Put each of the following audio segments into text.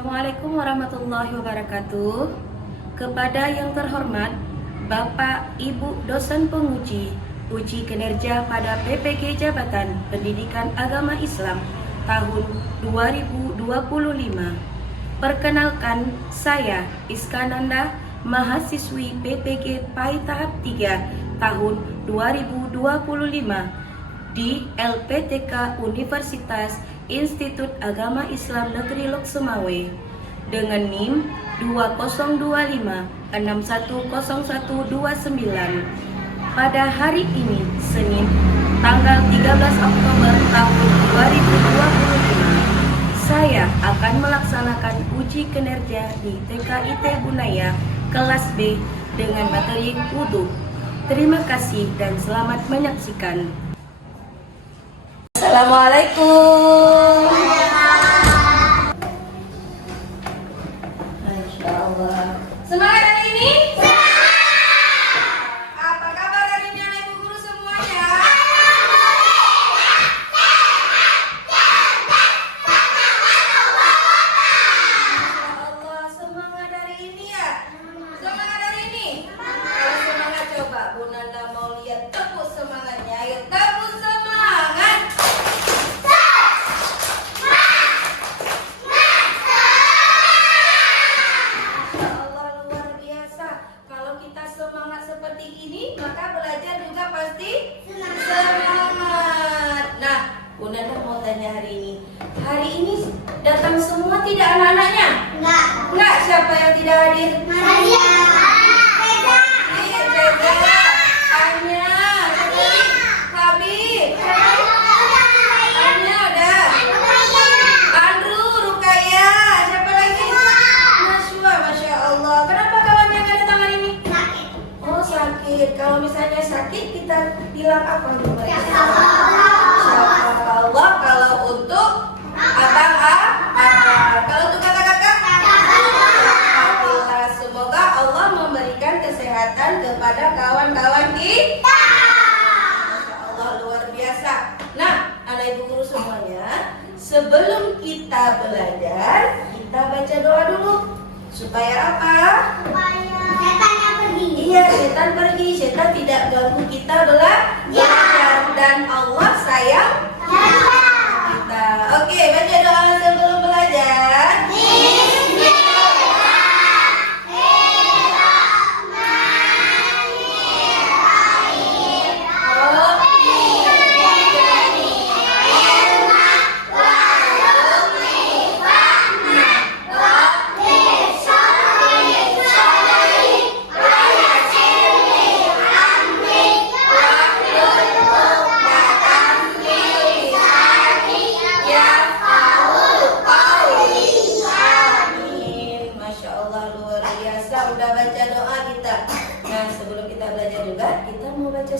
Assalamualaikum warahmatullahi wabarakatuh. Kepada yang terhormat Bapak Ibu dosen penguji uji kinerja pada PPG Jabatan Pendidikan Agama Islam tahun 2025. Perkenalkan, saya Iskananda, mahasiswi PPG PAI tahap 3 tahun 2025 di LPTK Universitas Institut Agama Islam Negeri Lok Sumawe dengan NIM 2025610129. Pada hari ini, Senin, tanggal 13 Oktober tahun 2025, saya akan melaksanakan uji kinerja di TKIT Bunaya kelas B dengan materi wudu. Terima kasih dan selamat menyaksikan. Assalamualaikum. Masya Allah. Semangat hari ini? Apa kabar hari ini anak ibu guru semuanya? Masya Allah, semangat hari ini ya? Semangat hari ini? Kalau semangat coba Bu Nanda mau lihat tepuk semangatnya. Ayo tepuk semangat. Seperti ini, maka belajar juga pasti semangat. Nah, Bu Nanda mau tanya hari ini. Hari ini datang semua tidak anak-anaknya? Enggak. Siapa yang tidak hadir? Maria. Zeza. Anya. Habib. Anya udah. Andrew, Rukaya. Siapa lagi? Nashwa, Masya Allah. Kenapa kawannya nggak datang hari ini? Sakit. Kalau misalnya sakit kita bilang apa nih mereka? Insya Allah. Kalau untuk abang kalau untuk kakak-kakak, alhamdulillah. Semoga Allah memberikan kesehatan kepada kawan-kawan kita. Masya Allah, luar biasa. Nah, anak ibu guru semuanya, sebelum kita belajar, kita baca doa dulu. Supaya apa? Iya, setan pergi, setan tidak ganggu kita belajar dan Allah sayang kita. Oke, baca doa sebelum belajar.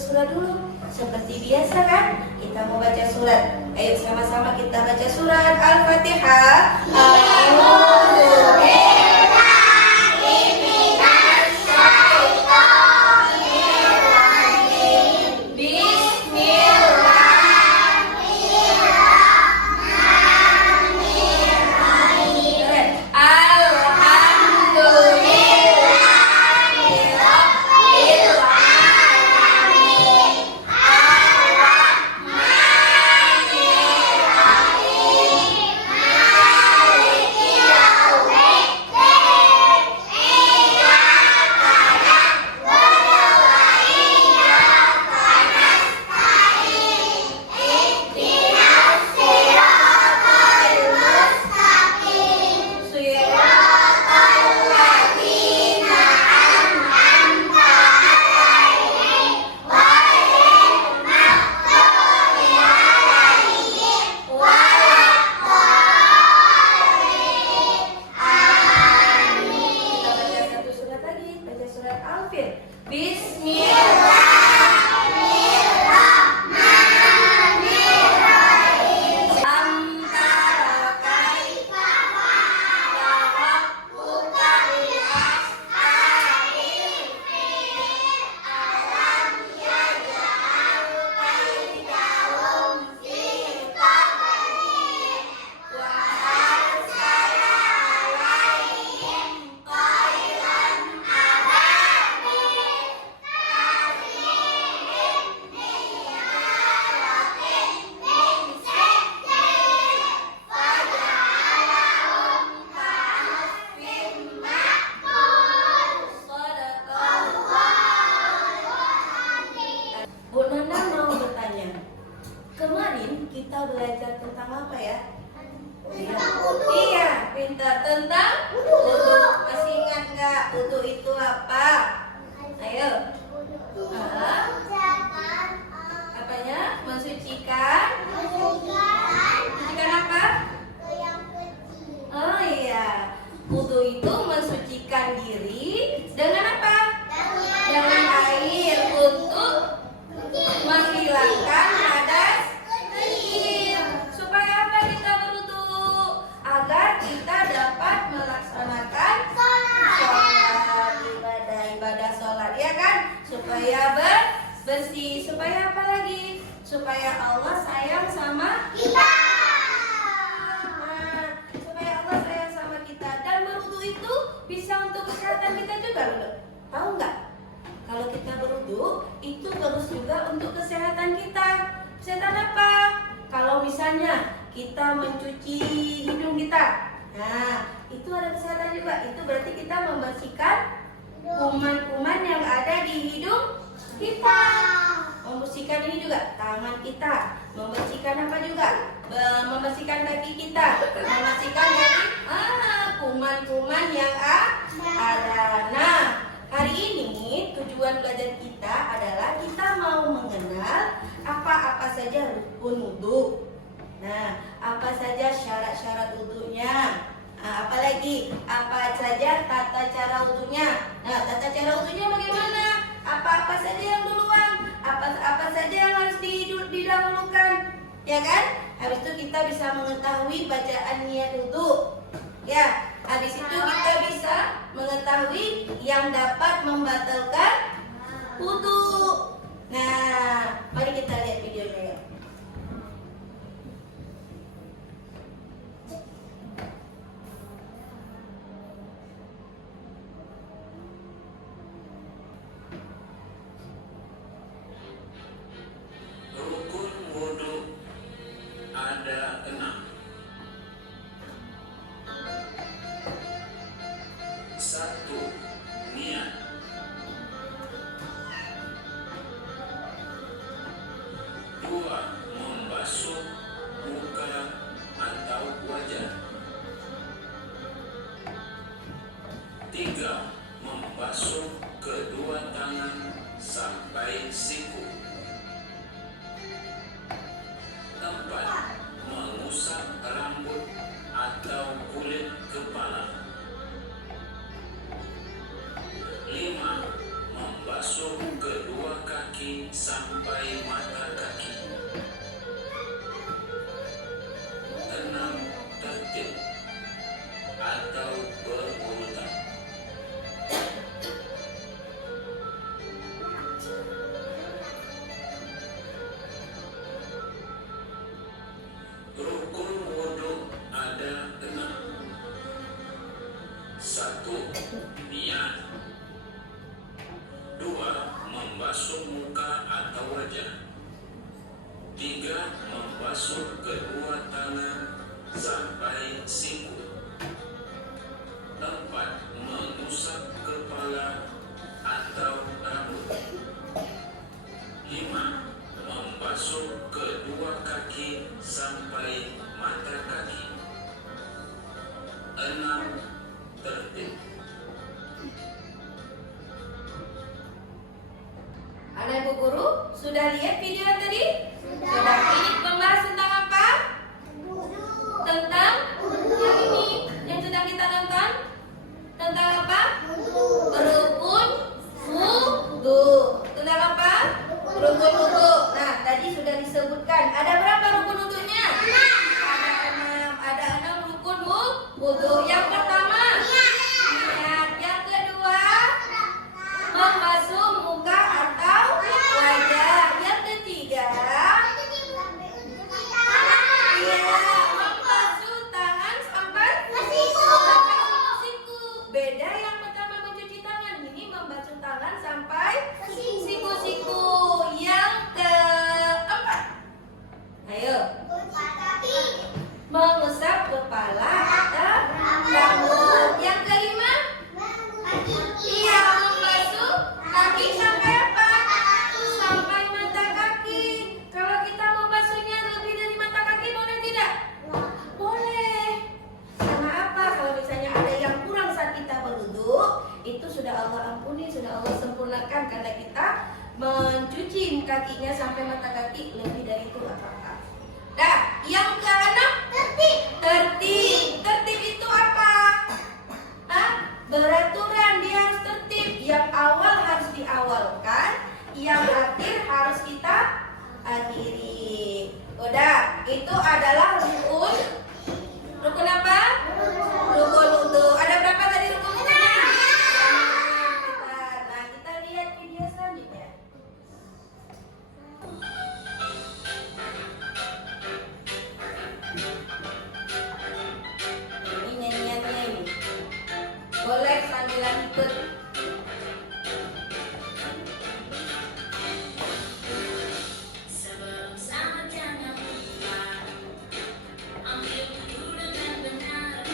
Surat dulu seperti biasa kan, kita mau baca surat. Ayo sama-sama kita baca surat Al-Fatihah. kita tentang wudu. Masih ingat nggak wudu itu apa? Ayo. Apanya? Mensucikan. Mensucikan apa? Oh iya. Wudu itu mensucikan diri dengan apa? Dengan air untuk menghilangkan hadas kecil. Supaya apa kita berwudu? Agar kita dapat melaksanakan sholat, ibadah sholat, ya kan? Supaya bersih. Supaya apa lagi? Supaya Allah sayang sama kita. Nah, supaya Allah sayang sama kita. Dan berwudu itu bisa untuk kesehatan kita juga loh. Tahu nggak? Kalau kita berwudu itu bagus juga untuk kesehatan kita. Kesehatan apa? Kalau misalnya kita mencuci hidung kita, nah itu ada kesehatan juga. Itu berarti kita membersihkan kuman-kuman yang ada di hidung kita. Membersihkan ini juga tangan kita. Membersihkan apa juga? Membersihkan kaki kita. Membersihkan dari kuman-kuman yang ada. Nah, hari ini tujuan belajar kita adalah kita mau mengenal apa-apa saja rukun wudu. Nah, apa saja syarat-syarat wudunya? Apalagi apa saja tata cara wudunya? Nah, tata cara wudunya bagaimana? Apa-apa saja yang duluan? Apa saja yang harus didahulukan? Ya kan? Habis itu kita bisa mengetahui bacaan niat wudu. Ya, habis itu kita bisa mengetahui yang dapat membatalkan wudu. Nah, mari kita lihat videonya ya. Rukun wudu ada 6. 1. Niat. 2. Membasuh muka atau wajah. 3. Membasuh kedua tangan sampai siku. 4. Mengusap rambut atau kulit kepala. 5. Membasuh kedua kaki sampai mata kaki. 6. Tertib atau berurutan. Rukun wudu ada 6. 1. Niat. 2. Membasuh muka atau wajah. 3. Membasuh kedua tangan sampai siku. 4. Mengusap kepala atau rambut. 5. Membasuh kedua kaki sampai mata kaki. 6. Tertib. Anak ibu guru sudah lihat video yang tadi? Sudah. Ini membahas tentang apa? Tentang yang ini yang sedang kita nonton. Tentang apa? Rukun wudu. Tentang apa? Rukun wudu. Nah, tadi sudah disebutkan. Ada berapa rukun wudunya? Ada 6 rukun wudu. Yang pertama, niat. Yang kedua, membasuh muka atau wajah. Yang ketiga, mungkin kakinya sampai mata kaki, lebih dari itu apa-apa. Nah, yang keenam, tertib. Tertib itu apa? Beraturan, dia harus tertib. Yang awal harus diawalkan, yang akhir harus kita akhiri. Udah, itu adalah rukun. Rukun apa? Rukun wudu. Ada berapa tadi rukun wudunya? Nah, kita lihat video selanjutnya. Ini nyanyiannya ini. Boleh sambilan ikut. Sebelum sama jangan lupa ambil wudhu dengan benar,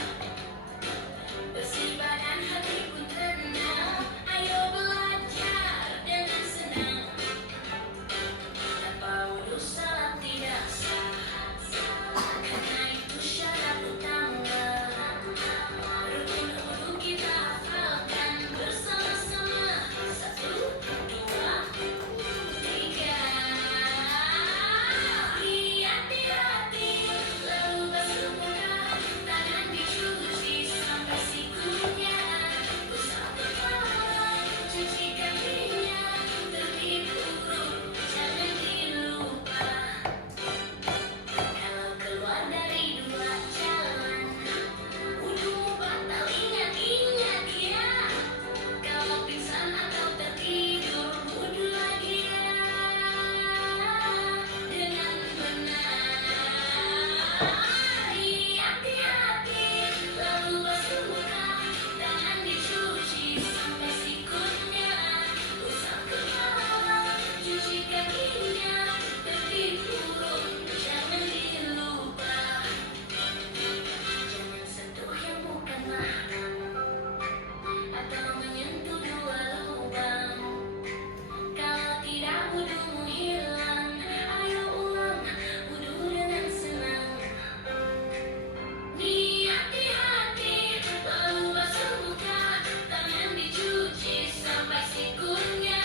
bersih badan hati pun tenang. Ayo belajar dengan senang, tanpa wudhu salat tidak sah, karena itu syarat utama. Rukun wudhu kita hafalkan bersama-sama. 1, 2, 3. Hati-hati, lalu basuh muka, tangan dicuci sampai sikunya. Usap kepala, cuci kakinya, tertib urut, jangan dilupa. Kalau keluar dari 2 jalan, wudhu batal, ingat-ingat ya. Kalau pingsan atau tertidur, wudhu lagi ya, dengan benar. Hati-hati, lalu basuh muka, tangan dicuci sampai sikunya. Usap kepala, cuci kakinya, tertib urut, jangan dilupa. Jangan sentuh yang bukan mahram, atau menyentuh 2 lubang. Kalau tidak wudhumu hilang, ayo ulang wudhu dengan senang. Hati-hati, lalu basuh muka, tangan dicuci sampai sikunya.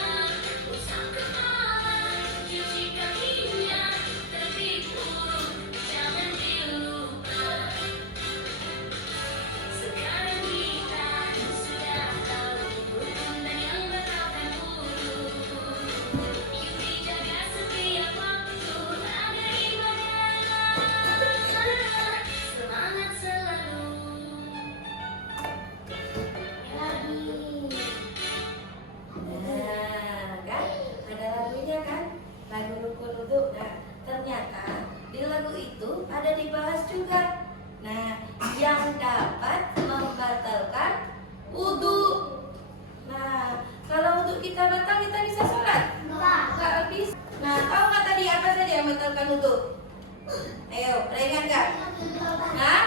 Usap kepala, cuci kakinya, tertib urut, jangan dilupa. Sekarang kita sudah tahu rukun dan yang batalkan wudhu. Yuk dijaga setiap waktu agar ibadah semangat selalu. Nah, kan? Ada lagunya kan? Lagu rukun wudu. Nah, ternyata di lagu itu ada dibahas juga. Nah, yang dapat membatalkan wudu. Nah, kalau wudu kita batal, kita bisa sholat? Nggak bisa. Nah, tahu nggak tadi apa saja yang membatalkan wudu? Ayo, pernah ingat nggak? Hah?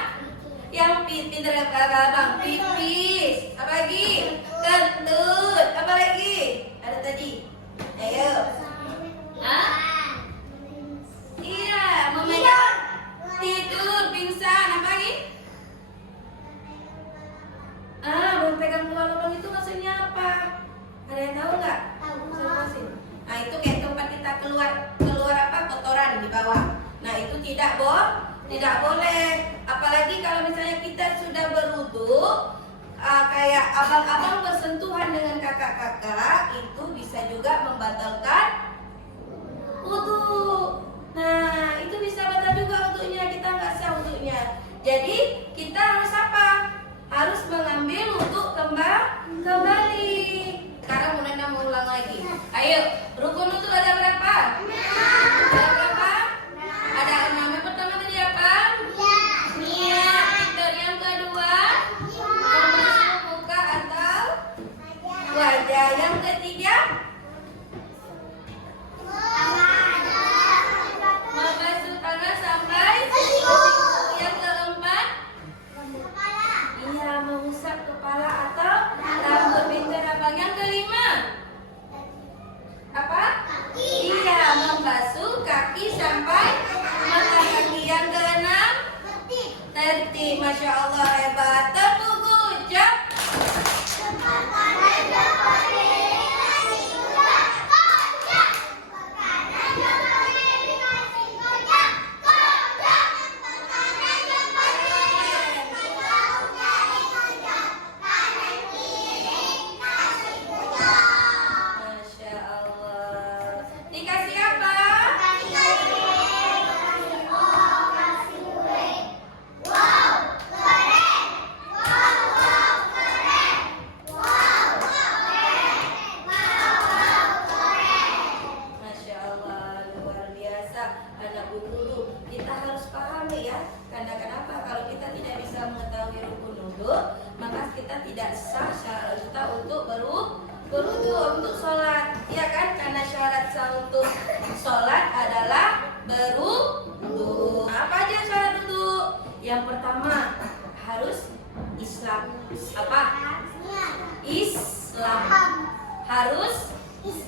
Yang pinter abang, pipis, apa lagi? Kentut, apa lagi? Ada tadi. Ayo. Hah? Iya, memegang, tidur, pingsan, apa lagi? Belum pegang keluar lubang itu maksudnya apa? Ada yang tahu nggak? Jelasin. Nah, itu kayak tempat kita keluar apa? Kotoran di bawah. Nah, itu tidak boleh. Apalagi kalau misalnya kita sudah berwudu, kayak abang-abang bersentuhan dengan kakak-kakak, itu bisa juga membatalkan wudu. Nah, itu bisa batal juga wudunya, kita nggak sah wudunya. Jadi kita harus apa? Harus mengambil wudu kembali. Sekarang Munana mau ulang lagi. Ayo, rukun wudu ada berapa? Ada berapa? Ada 6. Yang pertama tadi apa? Niat. Pintar. Yang kedua, membasuh muka atau wajah. Yang ketiga, membasuh tangan sampai siku. Yang keempat, iya, mengusap kepala atau rambut. Pintar abang. Yang kelima, apa? Iya, membasuh kaki sampai mata kaki. Yang keenam, tertib. Masya Allah, hebat. Tepuk gujap. berwudu, maka kita tidak sah syarat kita untuk berwudu untuk sholat, ya kan? Karena syarat sah untuk sholat adalah berwudu. Apa aja syarat wudu? Yang pertama harus Islam. Apa? Islam. Harus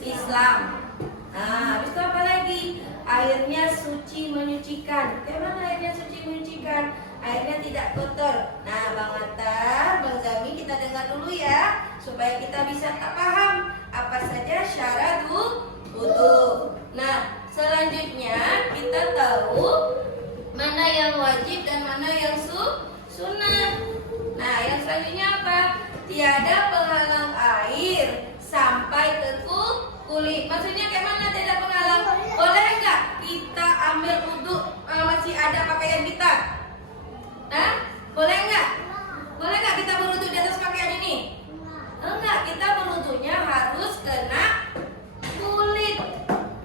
Islam. Nah, habis itu apa lagi? Airnya suci menyucikan. Bagaimana airnya suci menyucikan? Airnya tidak kotor. Nah, Bang Atta, Bang Zami, kita dengar dulu ya, supaya kita bisa tak paham apa saja syarat wudu. Nah, selanjutnya kita tahu mana yang wajib dan mana yang sunnah. Nah, yang selanjutnya apa? Tiada penghalang air sampai ke kulit. Maksudnya kayak mana tiada penghalang? Boleh nggak kita ambil wudu masih ada pakaian kita? Nah, boleh nggak? Boleh nggak kita berwudu di atas pakaian ini? Enggak, kita berwudunya harus kena kulit.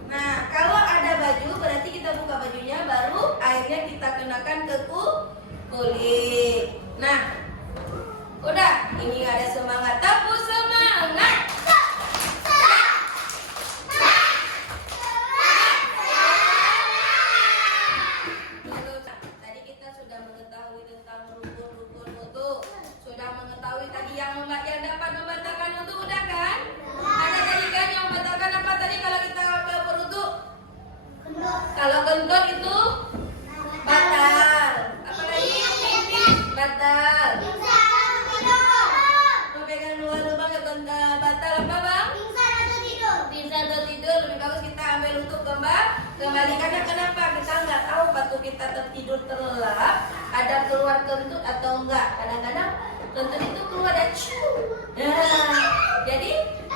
Nah, kalau ada baju berarti kita buka bajunya, baru airnya kita kenakan ke kulit. Nah, udah, ini ada semangat, tepuk semangat. Tadi kita sudah mengetahui tentang rukun-rukun wudu, sudah mengetahui tadi yang dapat membatalkan wudu, udah kan? Ada tadi kan yang membatalkan apa tadi kalau kita berwudu? Kalau kentut itu batal. Apalagi pipis batal. Pegang luar lubang ya batal apa bang? Pingsan atau tidur. Lebih bagus kita ambil untuk kembali. Karena kenapa? Kita nggak tahu waktu kita tertidur terlelap ada keluar kentut atau enggak. Kadang-kadang kentut itu keluar dan jadi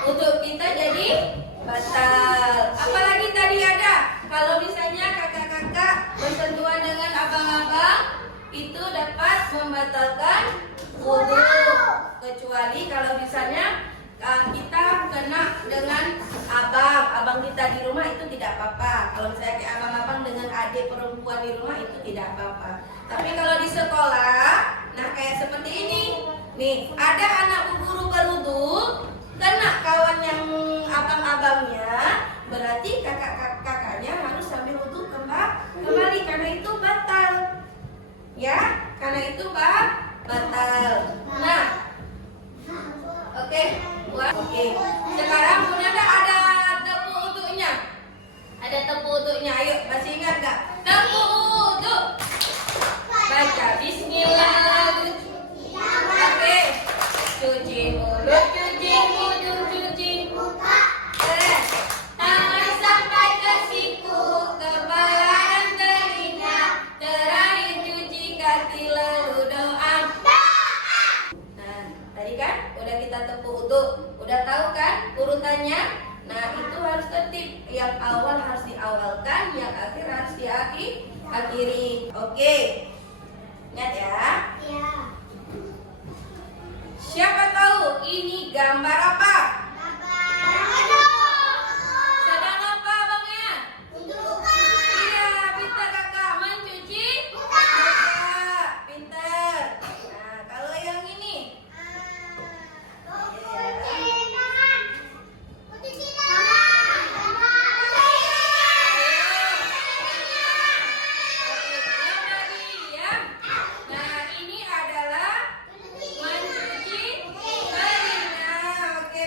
untuk kita jadi batal. Apalagi tadi ada kalau misalnya kakak-kakak bersentuhan dengan abang-abang itu dapat membatalkan wudu, kecuali kalau misalnya kita kena dengan abang kita di rumah itu tidak apa-apa. Kalau misalnya kayak abang-abang dengan adik perempuan di rumah itu tidak apa-apa. Tapi kalau di sekolah, nah kayak seperti ini, nih ada anak guru berwudu, kena kawan yang abang-abangnya, berarti kakak-kakaknya harus sambil wudu kembali karena itu batal. Ya, karena itu batal. Nah, oke. Sekarang punya ada tepuk untuknya. Ada tepuk untuknya. Ayo, masih ingat nggak? Tepuk untuk. Baca Bismillah. Oke. Cuci mulut, cuci hidung, cuci muka. Tangan sampai ke siku, kepala dan telinga. Terakhir cuci kaki lalu doa. Nah, tadi kan udah kita tepuk wudu. Udah tahu kan urutannya? Nah, itu harus tertib. Yang awal harus diawalkan, yang akhir harus diakhiri. Oke. Ingat ya? Iya. Siapa tahu ini gambar apa? Sedang apa abangnya? Iya, pintar kakak mencuci muka. Pintar. Nah, kalau yang ini? Nah, ini adalah mencuci telinga. Oke,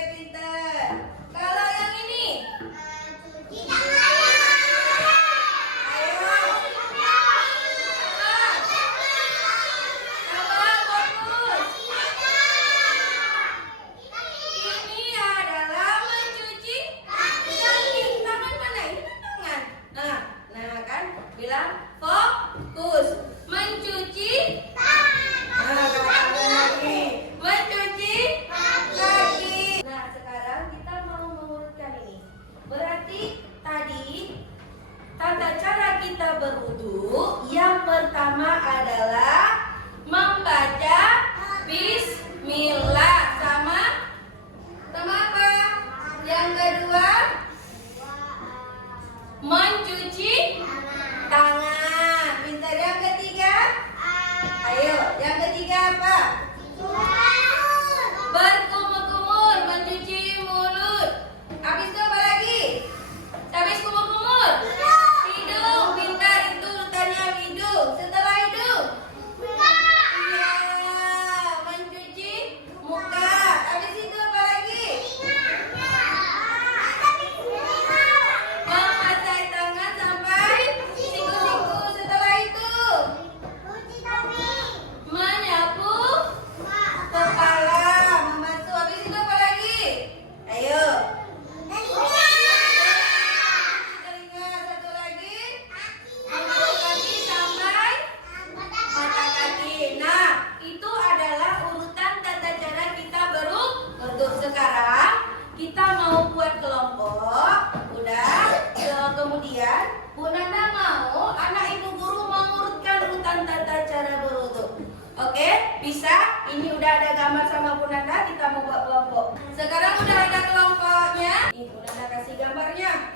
ini udah ada gambar sama Bun Nanda, kita mau buat kelompok. Sekarang udah ada kelompoknya. Nih, Bun Nanda kasih gambarnya.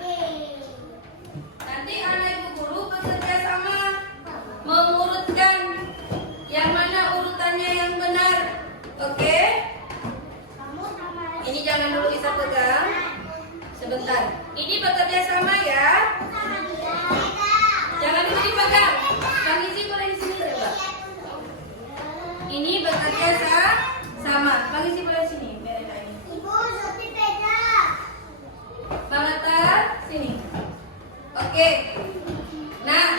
Nanti anak ibu guru bekerja sama mengurutkan yang mana urutannya yang benar. Oke? Ini jangan dulu Isa pegang. Sebentar. Ini bekerja sama ya. Jangan dulu dipegang. Kang Izzy boleh di sini coba. Ini bekerja sama. Kang Izzy boleh sini. Biar enak ini. Bang Atta, sini. Oke. Nah.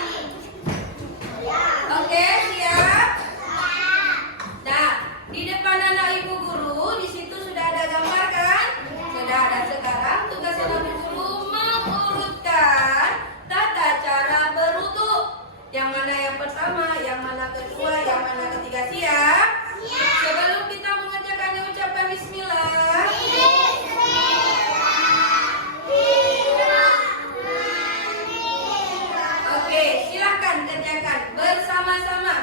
Oke, siap. Nah, di depan anak ibu guru, di situ sudah ada gambar kan? Sudah ada. Sekarang tugas anak ibu guru mengurutkan tata cara berwudu. Yang mana yang pertama, yang mana kedua, yang mana ketiga, siap? Sebelum kita mengerjakannya ucapkan bismillah. Oke, silahkan kerjakan bersama-sama.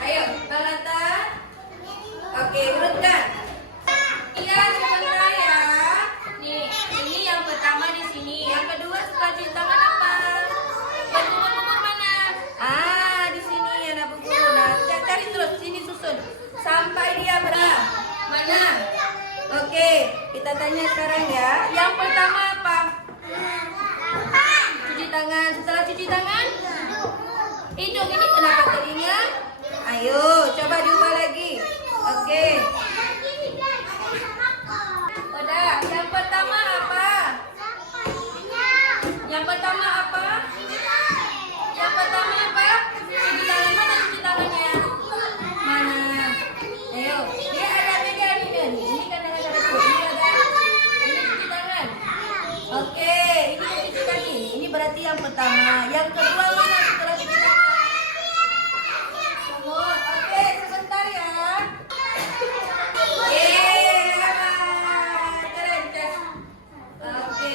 Ayo, Bang Atta. Oke, urutkan. Iya, sebentar ya. Nih, ini yang pertama di sini. Yang kedua setelah cuci tangan apa? Kumur-kumur mana? Ah, di sini ya, Nak Bu Guru. Nah, cari terus sini susun sampai dia berapa? Mana? Oke, kita tanya sekarang ya. Yang pertama apa? Cuci tangan. Setelah cuci tangan? Hidung ini kenapa tadinya? Ayo, coba diubah lagi. Oke. Udah, yang pertama apa? Yang pertama apa? Yang pertama apa? Cuci tangan, mana cuci tangannya? Mana? Ayo, dia ada beda nih kan? Ini kan ada satu. Ini ada. Ini cuci tangan. Oke, ini cuci kaki. Ini berarti yang pertama. Yang kedua mana setelah cuci tangan? Semua. Oke, sebentar ya. Keren, tes. Oke.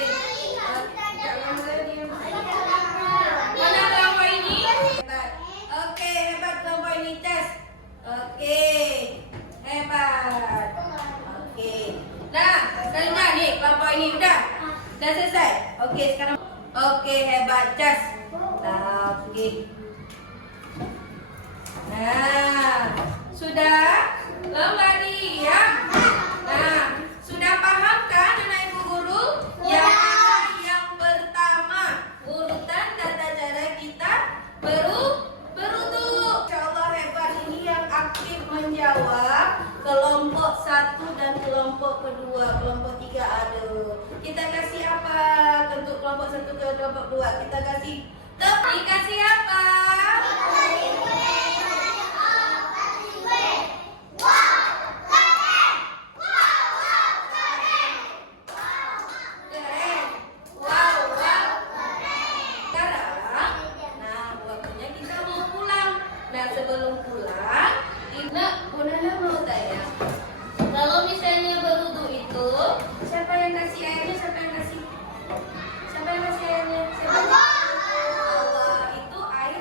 Mana kelompok ini? Hebat. Oke, hebat kelompok ini, tes. Oke. Hebat. Oke. Nah, sekarang nih kelompok ini udah selesai. Oke, sekarang. Oke, hebat, tes. Oke. Nah, sudah lomba diam. Nah, sudah paham kan anak ibu guru? Yang pertama, urutan tata cara kita berwudu. Insyaallah hebat, ini yang aktif menjawab kelompok 1 dan kelompok kedua. Kelompok 3 ada. Kita kasih apa untuk kelompok 1 ke kelompok 2? Kita kasih dikasih apa? Sebelum pulang, Bun Nanda mau tanya, kalau misalnya berwudu itu, siapa yang kasih airnya? Siapa yang kasih airnya? Siapa? Allah. Itu air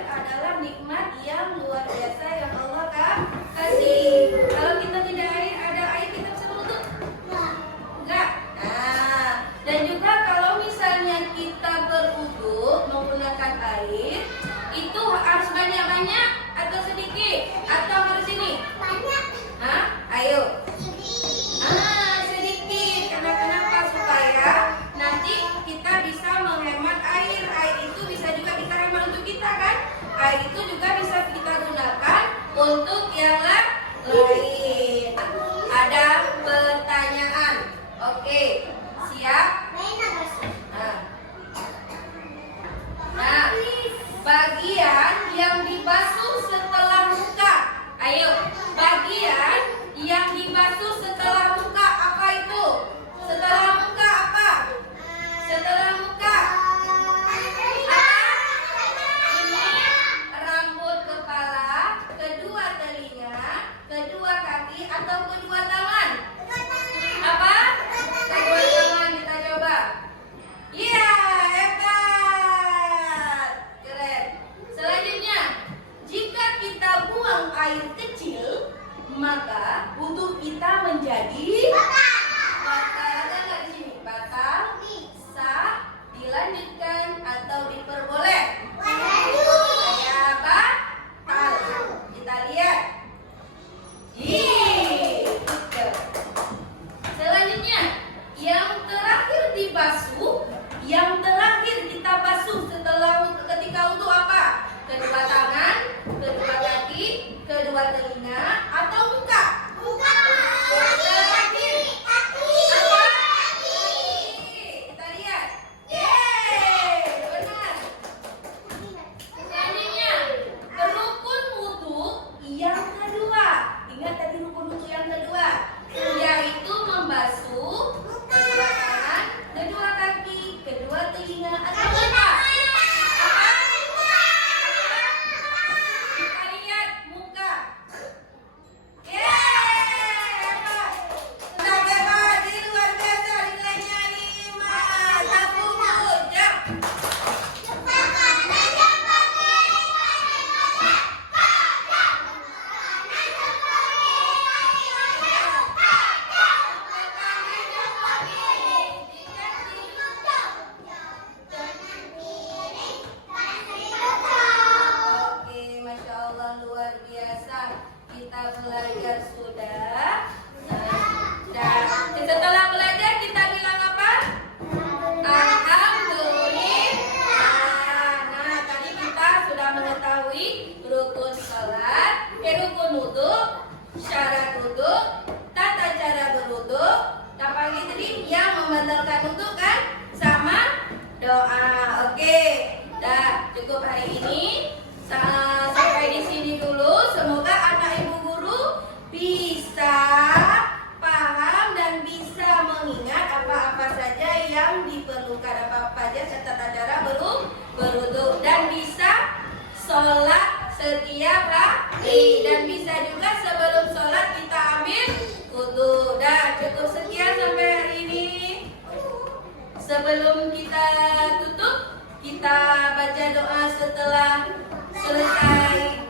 sebelum kita tutup, kita baca doa setelah selesai